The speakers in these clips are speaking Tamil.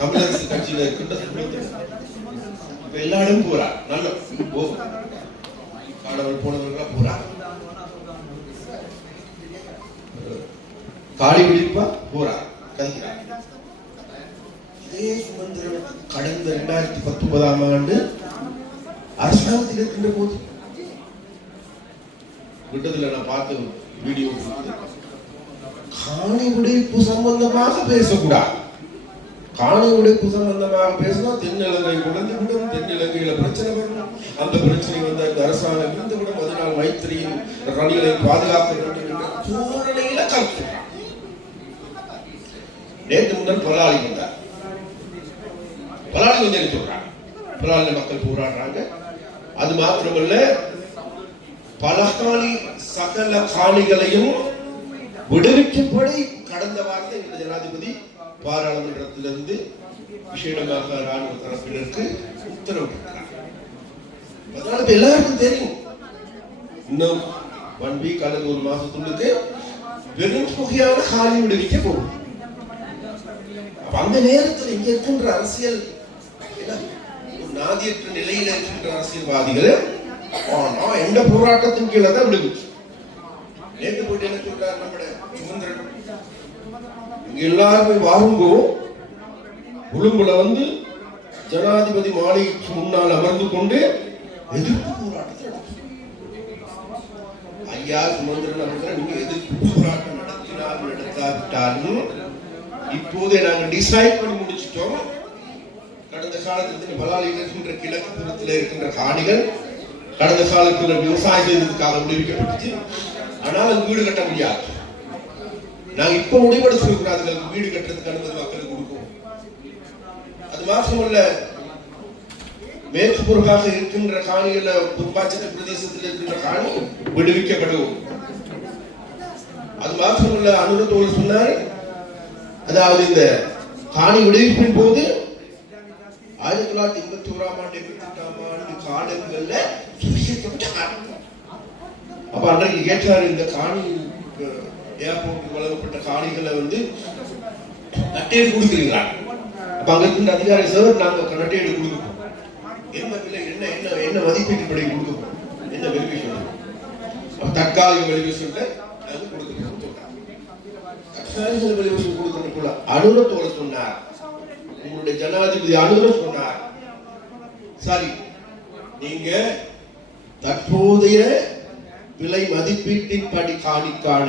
தமிழரசு கட்சியில இருக்கின்ற இப்ப எல்லா இடமும் போறா நல்ல காணவர்கள் போனவர்களா போறா காடி பிடிப்பா போறா கதைக்கிறார். இதே சுமந்திரன் கடந்த 2019ஆம் ஆண்டு அரசாங்கத்தில் இருக்கின்ற போது விட்டதுல நான் பார்த்த வீடியோ காணி உடைப்பு சம்பந்தமாக பேசக்கூடாது. காணி உடைப்பு சம்பந்தமாக பேசினா தென்னிலங்கை குழந்தை விடும், தென்னிலங்கையில பிரச்சனை வரும், அந்த பிரச்சனை வந்து அந்த அரசாங்கம் இருந்துவிடும், அதனால் மைத்திரியின் ரணிகளை பாதுகாக்க வேண்டும் என்ற சூழ்நிலையில கருத்து. நேற்று முன்னர் பலாலி வந்தார். பலாலி வந்து என்ன சொல்றாங்க? பலாலில மக்கள் போராடுறாங்க. அது மாத்திரமல்ல, பலகாணி சகல காணிகளையும் விடுவிக்கும்படி கடந்த வாரத்தை இந்த ஜனாதிபதி பாராளுமன்றத்திலிருந்து விசேடமாக ராணுவ தரப்பினருக்கு உத்தரவிட்டிருக்கிறார். அதனால எல்லாருக்கும் தெரியும், இன்னும் 1 வீக் அல்லது 1 மாசத்துக்கு பெரும் தொகையான காணி விடுவிக்க போகும். அந்த நேரத்தில் இங்க இருக்கின்ற அரசியல் நாதியற்ற நிலையில் இருக்கின்ற அரசியல்வாதிகள் எந்த போராட்டத்தின் கீழே தான் விடுவிச்சு. நேற்று போட்டு என்ன சொல்றாரு நம்முடைய சுமந்திரன், இங்க எல்லாருமே வாருங்கோ, கொழும்புல வந்து ஜனாதிபதி மாளிகைக்கு முன்னால் அமர்ந்து கொண்டு எதிர்ப்பு போராட்டத்தை ஐயா சுமந்திரன் அவர்கள் நீங்க எதிர்ப்பு போராட்டம் நடத்தினாலும் நடத்தாவிட்டாலும் இப்போதே நாங்கள் டிசைட் பண்ணி முடிச்சிட்டோம். கடந்த காலத்தில் பலாலியில் இருக்கின்ற கிழக்கு புறத்தில் இருக்கின்ற காணிகள் கடந்த காலத்தில் விவசாயம் செய்ததுக்காக விடுவிக்கப்பட்டுச்சு. ஆனால் வீடு கட்ட முடியாது. நாங்க இப்ப முடிவெடுத்து வீடு கட்டுறதுக்கு அனுமதி மக்களுக்கு கொடுக்கும். அது மாத்திரமல்ல, மேற்கு புறமாக இருக்கின்ற காணிகள் துப்பாச்சத்த பிரதேசத்தில் இருக்கின்ற காணி விடுவிக்கப்படும். அது மாத்திரமல்ல, அனுரத்தோடு சொன்னார், அதாவது இந்த காணி விடுவிப்பின் போது 1981ஆம் ஆண்டு 88ஆம் ஆண்டு காலங்கள்ல அப்ப அன்றைக்கு கேட்டாரு, இந்த காணி ஏர்போர்ட்டுக்கு வழங்கப்பட்ட காணிகளை வந்து நட்டேடு கொடுக்குறீங்களா? அப்ப அங்க இருக்கின்ற அதிகாரி சார், நாங்க நட்டேடு கொடுக்கணும், என்ன விலை, என்ன என்ன என்ன மதிப்பீட்டு படி கொடுக்கணும், என்ன வெரிஃபிகேஷன், தற்காலிக வெரிஃபிகேஷன் நாங்க கொடுக்கணும். தற்காலிக வெரிஃபிகேஷன் கொடுக்கணும்ல அனுரத்தோட சொன்னார், உங்களுடைய ஜனாதிபதி அனுர சொன்னார், சரி நீங்க தற்போதைய விலை மதிப்பீட்டின் படி காணிக்கான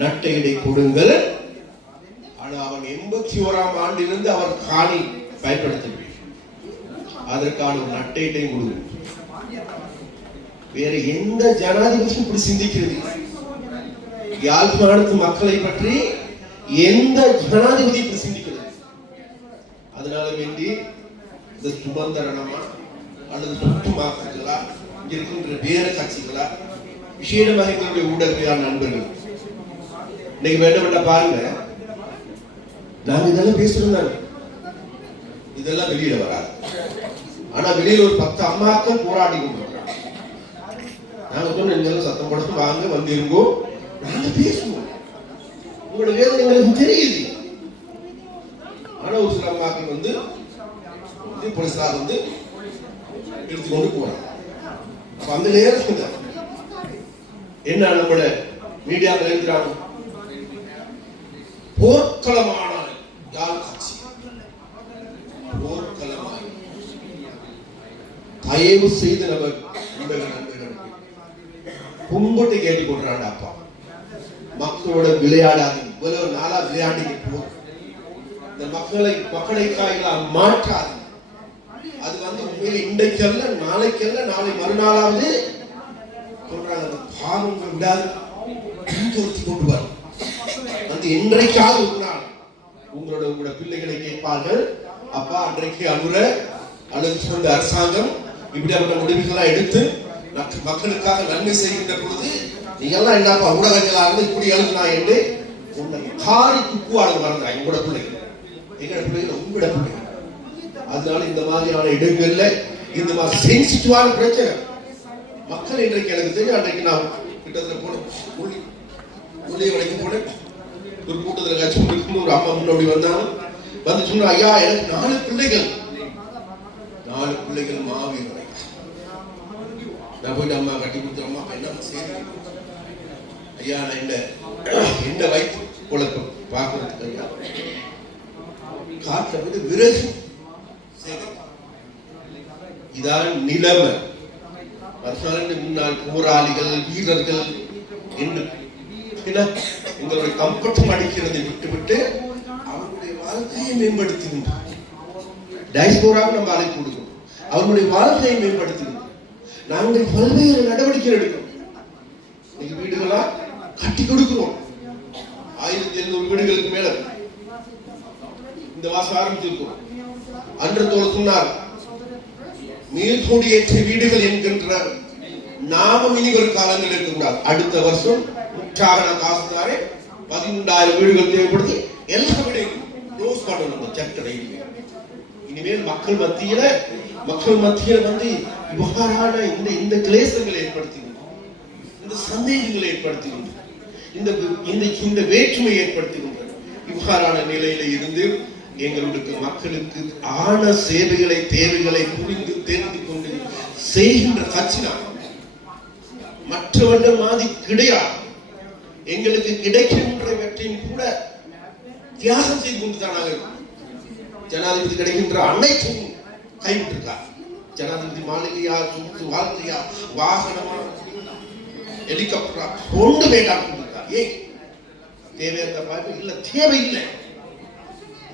நட்டையிடை கொடுங்கள். ஆனா அவன் 81ஆம் ஆண்டிலிருந்து அவர் காணி பயன்படுத்த அதற்கான ஒரு நட்டையிடை கொடுங்க. வேற எந்த ஜனாதிபதியும் இப்படி சிந்திக்கிறது? யாழ்ப்பாணத்து மக்களை பற்றி எந்த ஜனாதிபதி இப்படி சிந்திக்கிறது? அதனால வேண்டி இந்த சுமந்திரனமா அல்லது சொத்து மாற்றங்களா இருக்கின்ற வேற கட்சிகளா விசேடமாக எங்களுடைய ஊடகவியல் நண்பர்கள் இன்னைக்கு வேண்டப்பட்ட பாருங்க, நாங்க இதெல்லாம் பேசுறோம், இதெல்லாம் வெளியில வராது. ஆனா வெளியில ஒரு 10 அம்மாக்கள் போராடி கொண்டு வர்றாங்க. நாங்க சொன்ன இதெல்லாம் சத்தம் போட்டு வாங்க வந்து இருங்கோ, நாங்க பேசுவோம், உங்களோட வேதனை எங்களுக்கு தெரியுது. ஆனா ஒரு சில அம்மாக்கள் வந்து போலீசார் வந்து எடுத்துக்கொண்டு போறாங்க. அந்த நேரத்துல என்ன நம்மள மீடியாவில் எழுதுறாங்க, போர்க்களமான யாழ் காட்சி, போர்க்களமான தயவு செய்து நம்ம கும்பிட்டு கேட்டுக் கொள்றாங்க, அப்பா மக்களோட விளையாடாது, இவ்வளவு நாளா விளையாடிக்கு போகும், இந்த மக்களை காய்களால் மாற்றாது. அது வந்து உண்மையில இன்றைக்கல்ல நாளைக்கல்ல நாளை மறுநாளாவது சொல்றாங்க, பாவங்கள் விடாது பின்தொடர்த்தி கொண்டு வரும். அந்த இன்றைக்காவது ஒரு நாள் உங்களோட பிள்ளைகளை கேட்பார்கள், அப்பா அன்றைக்கு அனுர அல்லது சொந்த அரசாங்கம் இப்படிப்பட்ட முடிவுகளா எடுத்து மக்களுக்காக நன்மை செய்கின்ற பொழுது நீங்க எல்லாம் என்னப்பா ஊடகங்களா இருந்து இப்படி எழுதுனா என்று உன்னை காரி துப்புவாடு வர்றாங்க. எங்களோட பிள்ளைகள், எங்களோட பிள்ளைகள் உங்களோட பிள்ளைகள். அதனால இந்த மாதிரியான இடங்கள்ல இந்த மாதிரி சென்சிட்டிவான பிரச்சனை மக்கள் இன்றைக்கு எனக்கு தெரியும். அன்றைக்கு நான் கிட்டத்தட்ட போனேன், உள்ளே வரைக்கும் போனேன், ஒரு கூட்டத்தில் கட்சி ஒரு அம்மா முன்னாடி வந்தாங்க, வந்து சொன்ன, ஐயா எனக்கு 4 பிள்ளைகள் மாவீரரை. நான் போயிட்டு அம்மா கட்டி கொடுத்த அம்மா என்ன சரி ஐயா நான் இந்த வயிற்று குழப்பம் பார்க்கறதுக்கு ஐயா காற்றை வந்து விறகு இதான் நிலைமை. முன்னாள் போராளிகள் வீரர்கள் என்று எங்களுடைய கம்பட்டம் அடிக்கிறதை விட்டுவிட்டு அவருடைய வாழ்க்கையை மேம்படுத்துகின்றோம். டைஸ்போராவுக்கு நம்ம அழைப்பு கொடுக்கிறோம், அவருடைய வாழ்க்கையை மேம்படுத்துகின்றோம். நாங்கள் பல்வேறு நடவடிக்கை எடுக்கிறோம். வீடுகளா கட்டி கொடுக்கிறோம். 1700 வீடுகளுக்கு மேல இந்த மாசம் ஆரம்பிச்சிருக்கிறோம். அன்று தோல் சொன்னார், நீர்கூடியேற்ற வீடுகள் என்கின்ற நாமம் இனி ஒரு காலங்கள் இருக்கக்கூடாது. அடுத்த வருஷம் முற்றாக நான் காசு தாரேன், 13,000 வீடுகள் தேவைப்படுது. எல்லா வீடையும் க்ளோஸ் பண்ணணும். சட்டரை இனிமேல் மக்கள் மத்தியில வந்து இவ்வாறான இந்த கிளேசங்களை ஏற்படுத்துகின்றோம், இந்த சந்தேகங்களை ஏற்படுத்துகின்றோம், இந்த வேற்றுமையை ஏற்படுத்துகின்றோம். இவ்வாறான நிலையில இருந்து எங்களுக்கு மக்களுக்கு ஆன சேவைகளை தேவைகளை புரிந்து தெரிந்து கொண்டு செய்கின்ற கட்சினா மற்றவர்கள் மாதிரி கிடையாது. எங்களுக்கு கிடைக்கின்றவற்றையும் கூட தியாகம் செய்து கொண்டுதான் ஜனாதிபதி கிடைக்கின்ற அனைத்தையும் கைவிட்டிருக்கார். ஜனாதிபதி மாளிகையா, சொத்து வாழ்க்கையா, வாகனமா, ஹெலிகாப்டரா கொண்டு வேண்டாம். ஏன் தேவையான இல்ல, தேவையில்லை.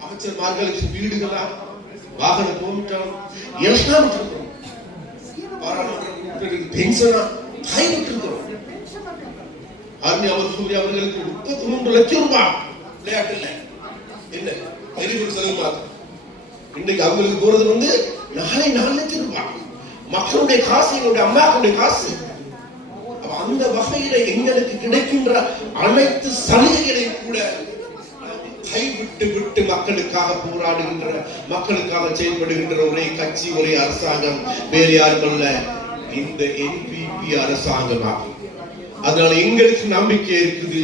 அமைச்சர்மார்களுக்கு வீடுகளா, வாகன போமிட்டால் எல்லாம் பென்ஷனா கைவிட்டிருக்கிறோம். அவர்களுக்கு 33 லட்சம் ரூபாய் விளையாட்டு இல்லை, என்ன எரிபொருள் செலவு மாதம். இன்றைக்கு அவங்களுக்கு போறது வந்து நாளை 4 லட்சம் ரூபாய். மக்களுடைய காசு, எங்களுடைய அம்மாக்களுடைய காசு. அந்த வகையில எங்களுக்கு கிடைக்கின்ற அனைத்து சலுகைகளையும் கூட கைவிட்டு மக்களுக்காக போராடுகின்ற, மக்களுக்காக செயல்படுகின்ற ஒரே கட்சி, ஒரே அரசாங்கம் வேறு யாருமல்ல, இந்த NPP அரசாங்கமாகும். அதனால எங்களுக்கு நம்பிக்கை இருக்குது.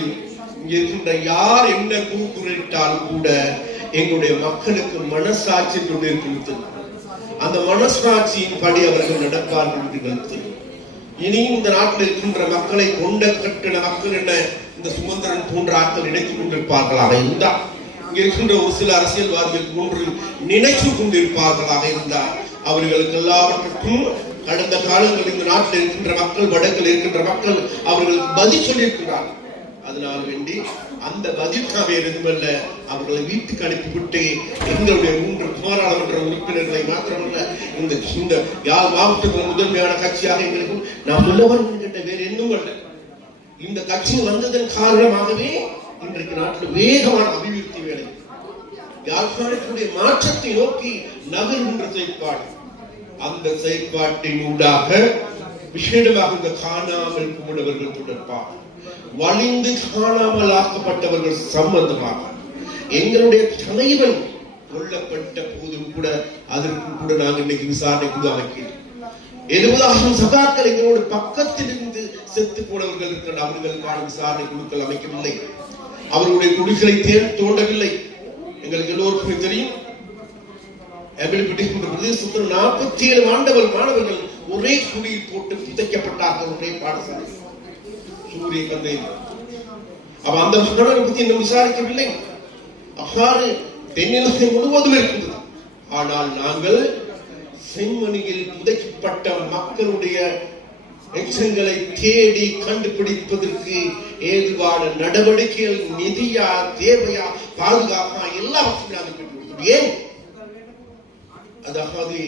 இங்க இருக்கின்ற யார் என்ன கூக்குரலிட்டாலும் கூட எங்களுடைய மக்களுக்கு மனசாட்சி கொண்டு இருக்கிறது. அந்த மனசாட்சியின் படி அவர்கள் நடப்பார்கள் என்று நினைத்து இனியும் இந்த நாட்டில் இருக்கின்ற மக்களை கொண்ட கட்டின மக்கள் என்ன இந்த சுமந்திரன் போன்ற ஆட்கள் நினைத்துக் கொண்டிருப்பார்களாக இருந்தால், இங்க இருக்கின்ற ஒரு சில அரசியல்வாதிகள் போன்று நினைத்து கொண்டிருப்பார்களாக இருந்தால், அவர்களுக்கு எல்லாவற்றுக்கும் கடந்த காலங்களில் இந்த நாட்டில் இருக்கின்ற மக்கள், வடக்கில் இருக்கின்ற மக்கள் அவர்களுக்கு பதில் சொல்லியிருக்கிறார்கள். அதனால் வேண்டி அந்த பதிலுக்காக எதுவுமல்ல, அவர்களை வீட்டுக்கு அனுப்பிவிட்டு எங்களுடைய 3 பாராளுமன்ற உறுப்பினர்களை மாத்திரமல்ல, இந்த யாழ் மாவட்டத்தில் முதன்மையான கட்சியாக எங்களுக்கு நாம் உள்ளவன் என்கின்ற வேறு என்னும் அல்ல. இந்த கட்சி வந்ததன் காரணமாகவே இன்றைக்கு நாட்டில் வேகமான அபிவிருத்தி வேலை, யாழ்ப்பாணத்தினுடைய மாற்றத்தை நோக்கி நகர்கின்ற செயற்பாடு, அந்த செயற்பாட்டின் ஊடாக விசேடமாக இந்த காணாமல் போனவர்கள் தொடர்பாக, வலிந்து காணாமல் ஆக்கப்பட்டவர்கள் சம்பந்தமாக, எங்களுடைய தலைவன் கொல்லப்பட்ட போதும் கூட அதற்கு கூட நாங்கள் இன்னைக்கு விசாரணை குழு அமைக்கிறோம். 70,000 சகாக்கள் எங்களோட பக்கத்தில் இருந்து செத்து போனவர்கள் இருக்கிற அவர்களுக்கான விசாரணை குழுக்கள் அமைக்கவில்லை. அவர்களுடைய குடிகளை தோண்டவில்லை. எங்களுக்கு எல்லோருக்குமே தெரியும், 47 மாணவர்கள் ஒரே குடியில் போட்டு புதைக்கப்பட்டார்கள், ஒரே பாடசாலை சூரிய கந்தை. அந்த மாணவரை பத்தி இன்னும் விசாரிக்கவில்லை. அவ்வாறு தென்னிலங்கை முழுவதும் இருக்கின்றது. ஆனால் நாங்கள் செம்மணியில் புதைக்கப்பட்ட மக்களுடைய எச்சங்களை தேடி கண்டுபிடிப்பதற்கு ஏதுவான நடவடிக்கைகள், நிதியா, தேவையா, பாதுகாப்பா, எல்லாவற்றையும் நாங்கள் பெற்றுக்கொள்கிறோம். ஏன்? அதாவது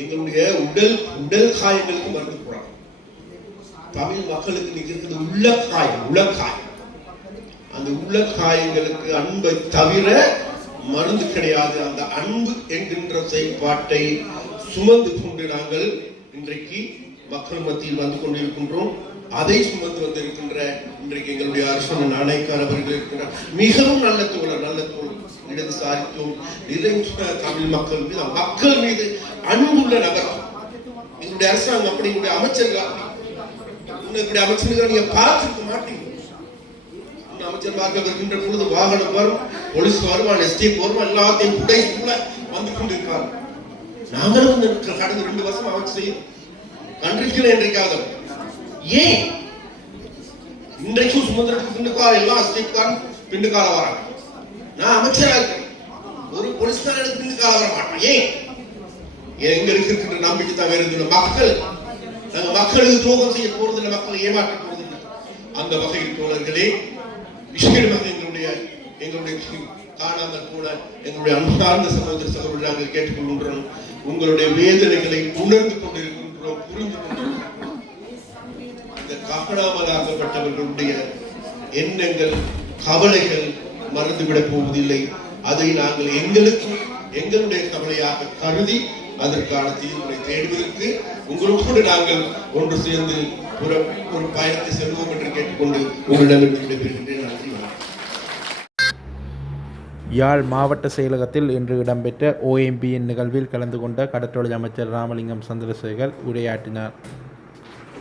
எங்களுடைய உடல் காயங்களுக்கு மருந்து போறாங்க. தமிழ் மக்களுக்கு நிற்கிறது உளக்காயம். அந்த உளக்காயங்களுக்கு அன்பை தவிர மருந்து கிடையாது. அந்த அன்பு என்கின்ற செயல்பாட்டை சுமந்து கொண்டு நாங்கள் இன்றைக்கு மக்கள் மத்தியில் வந்து கொண்டிருக்கின்றோம். அதை சுமந்து வந்திருக்கின்ற இன்றைக்கு எங்களுடைய அரசன் நாணயக்கார் அவர்கள் இருக்கிறார். மிகவும் நல்ல தோழர் இடதுசாரித்துவம் நிறைந்த தமிழ் மக்கள் மீது அன்புள்ள நபர் எங்களுடைய அரசாங்கம். அப்படி எங்களுடைய அமைச்சர்கள் நீங்க பார்த்துக்க மாட்டீங்க. அமைச்சர்மார்கள் வருகின்ற பொழுது வாகனம் வரும், போலீஸ் வருவான், எஸ்டிஎஃப் வருவான், எல்லாத்தையும் கூட வந்து கொண்டிருக்காங்க. நாங்களும் இந்த கடந்த 2 வருஷம் அமைச்சு செய்யும் கண்டிருக்கிறேன் என்றைக்காக. ஏன் இன்றைக்கும் சுமந்திரத்துக்கு பின்னுக்கால எல்லாம் எஸ்டிஎஃப் பின்னுக்கால வராங்க. நான் அமைச்சராக இருக்கிறேன், ஒரு போலீஸ்காரன் எனக்கு பின்னுக்கால வர மாட்டேன். ஏன்? எங்களுக்கு இருக்கின்ற நம்பிக்கை தான் வேறு எதுவும். மக்கள், நாங்கள் மக்களுக்கு துரோகம் செய்ய போறதில்லை, மக்களை ஏமாற்ற போறதில்லை. அந்த வகையில் தோழர்களே, விஷயமாக எங்களுடைய காணாமல் கூட எங்களுடைய அன்பார்ந்த சகோதர சகோதரர்கள் நாங்கள் கேட்டுக்கொள்கின்றோம். உங்களுடைய வேதனைகளை உணர்ந்து கொண்டிருக்கின்றோம், புரிந்து கொண்டிருக்கின்றோம். இந்த காணாமல் ஆக்கப்பட்டவர்களுடைய எண்ணங்கள், கவலைகள் மறந்துவிடப் போவதில்லை. அதை நாங்கள் எங்களுடைய கவலையாக கருதி அதற்கான தீர்வுகளை தேடுவதற்கு உங்களோடு நாங்கள் ஒன்று சேர்ந்து ஒரு பயணத்தை செல்வோம் என்று கேட்டுக்கொண்டு உங்களிடமிருந்து விடைபெறுகின்றேன். நன்றி. யாழ் மாவட்ட செயலகத்தில் இன்று இடம்பெற்ற OMPN நிகழ்வில் கலந்து கொண்ட கடற்றொழில் அமைச்சர் ராமலிங்கம் சந்திரசேகர் உரையாற்றினார்.